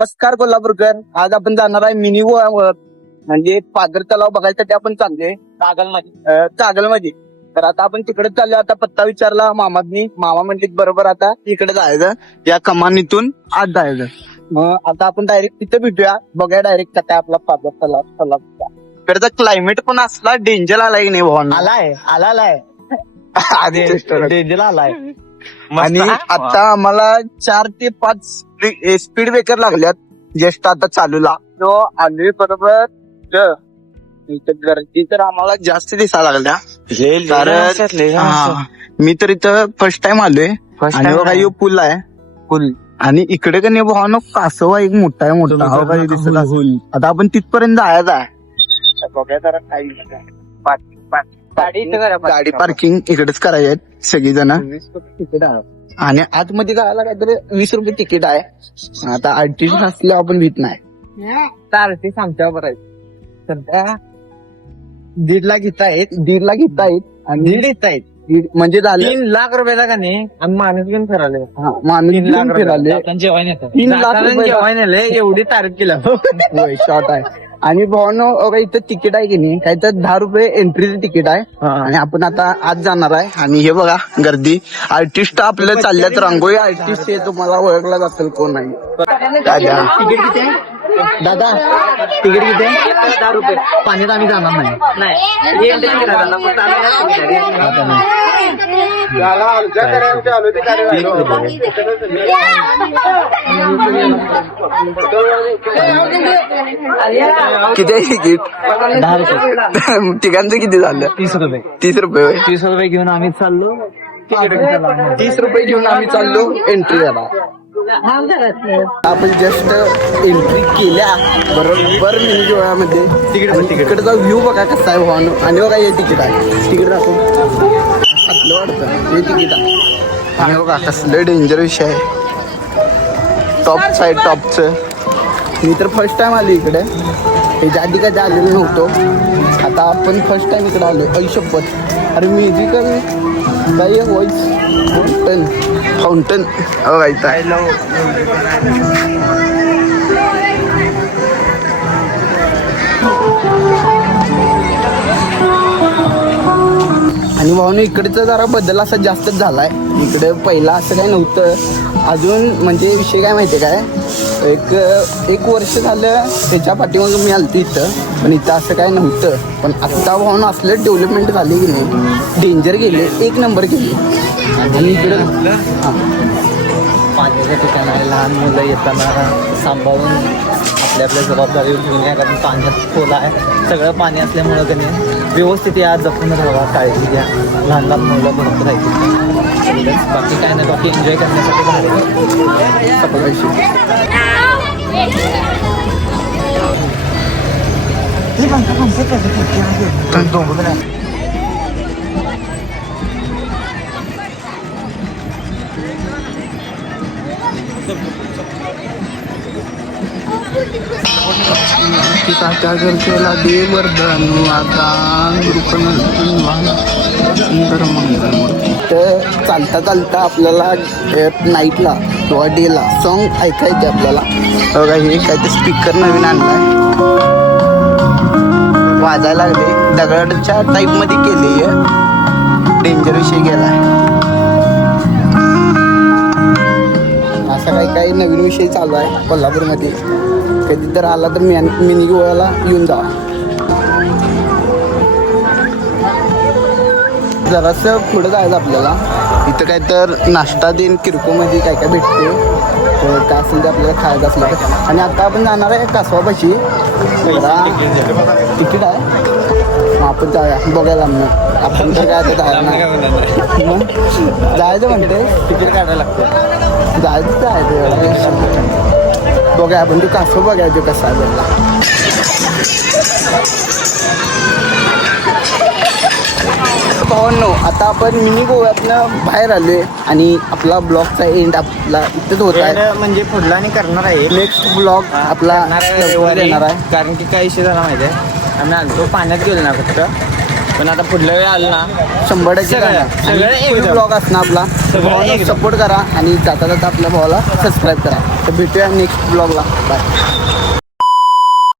नमस्कार कोल्हापूरकर. आज आपण जाणार आहे मिनी गोव्यावर, म्हणजे पाझर तलाव बघायसाठी आपण चाललोय कागलमध्ये. तर आता आपण तिकडे चाललो. आता पत्ता विचारला मामांनी, मामा म्हणले बरोबर आता इकडे जायचं, या कमानीतून आत जायचं. मग आता आपण डायरेक्ट तिथे भेटूया, बघूया डायरेक्ट काय आपला पाझर तलाव. इकडचा क्लायमेट पण असला डेंजर आलाय की नाही भावांना? आलाय डेंजर आलाय. आणि आता आम्हाला 4 ते 5 स्पीड ब्रेकर लागल्यात जस्ट आता चालूला. तो आलोय बरोबर इथं गर्दी तर आम्हाला जास्त दिसायला लागल्या. कारण मी तर इथं फर्स्ट टाइम आलोय. आणि बघा यो पूल आहे, पूल. आणि इकडे का नाही भावानो कासवा एक मोठा आहे, मोठा काही दिसत असेल. आता आपण तिथपर्यंत जायचं आहे. बघा जरा गाडी पार्किंग इकडेच करायची आहेत सगळी जण. आणि आतमध्ये जायला काहीतरी 20 रुपये तिकीट आहे. आता आर्टिस्ट असल्यावर आपण भीत नाही. आर्टिस्ट आमच्या बरं सध्या 1.5 लाख घेत आहेत आणि 1.5 म्हणजे झालं 3 लाख रुपयाला का नाही आम्ही माणूस घेऊन फिराले. माणूस घेऊन फिराले. 3 लाख जेवाय नेले, एवढी तारीफ केलं. शॉर्ट आहे. आणि भावानो इथं तिकीट आहे की नाही, काही तर 10 रुपये एंट्रीचं तिकीट आहे. आणि आपण आता आज जाणार आहे. आणि हे बघा गर्दी, आर्टिस्ट आपल्या चालल्यात. रांगोळी आर्टिस्ट हे तुम्हाला ओळखला जातील कोण आहे. तिकीट किती आहे दादा? तिकीट किती आहे? 10 रुपये. पाण्यात आम्ही जाणार नाही. किती आहे तिकीट? 10 रुपये. तिघांचं किती झालं? 30 रुपये. 30 रुपये. 30 रुपये घेऊन आम्ही चाललो. 30 रुपये घेऊन आम्ही चाललो एंट्री झाला. आपण जस्ट एंट्री केल्या बरोबर मिनी गोव्यामध्ये. तिकडचा व्ह्यू बघा कसा आहे भावानो. आणि बघा हे तिकीट आहे, तिकीट दाखव आपलं वाटतं हे तिकीट आहे. आणि बघा कसलं डेंजर विषय आहे. टॉपचं आहे, टॉपचं. मी तर फर्स्ट टाइम आलो इकडे, ह्याच्या आधी कधी आलेलो नव्हतो. आता आपण फर्स्ट टाइम इकडे आलो. ऐशपथ. अरे म्युझिकल काही व्हॉइस फाउंटन आणि भाऊने इकडचा जरा बदल असा जास्तच झालाय. इकडे पहिला असं काही नव्हतं अजून. म्हणजे विषय काय माहितीये काय, एक वर्ष झालं त्याच्या पाठीमागं मी आलतो इथं, पण इथं असं काय नव्हतं. पण आत्ता भाऊन असलं डेव्हलपमेंट झाली की नाही, डेंजर गेले, 1 नंबर गेले. आणि इकडे पाण्याच्या ठिकाण आहे, लहान मुलं येताना सांभाळून आपल्या जबाबदारी घेऊन या. कारण पाण्यात खोल आहे, सगळं पाणी असल्यामुळं का नाही व्यवस्थित या, जपून राहावा, काळजी घ्या. लहान लहान मुलं भरपूर राहायची. बाकी काय नाही, बाकी एन्जॉय करण्यासाठी केला देवर्धन आता तर चालता चालता आपल्याला नाईटला किंवा डेला सॉन्ग ऐकायचे आपल्याला. बघा हे काय ते स्पीकर नवीन आणलाय, वाजायला लागले. दगडच्या टाईप मध्ये केले, डेंजर विषय गेलाय. असा काही नवीन विषय चालू आहे कोल्हापूरमध्ये. कधी तर आला तर मिनी गोव्याला येऊन जा. जरासं पुढं जायचं आपल्याला. इथं काय तर नाश्ता देईन किरकोळमध्ये काय काय भेटते, तर काय असेल ते आपल्याला खायचं असलं तर. आणि आता आपण जाणार आहे कासवापाशी. तिकीट आहे, मग आपण जाऊया बघायला. मग आपण तर काय आता जायला नाही, मग जायचं म्हणते. तिकीट काढायला लागतं. जायचं बघा आपण. तू कासव बघायचं कसा आहे बघा. भावांनो आता आपण मिनी गोव्यातनं बाहेर आलोय आणि आपला ब्लॉगचा एंड आपला इथंच होत आहे. म्हणजे पुढला आणि करणार आहे. नेक्स्ट ब्लॉग आपला येणार आहे. कारण की काय इश्यू झाला माहिती आहे, आम्ही आलतो पाण्यात गेलो ना फक्त. पण आता पुढल्या वेळी आलं ना 100% सगळं एकदम. ब्लॉग असणार आपला सगळं एकदम. सपोर्ट करा आणि जाता जाता आपल्या भावाला सबस्क्राईब करा तर भेटूया नेक्स्ट ब्लॉगला बाय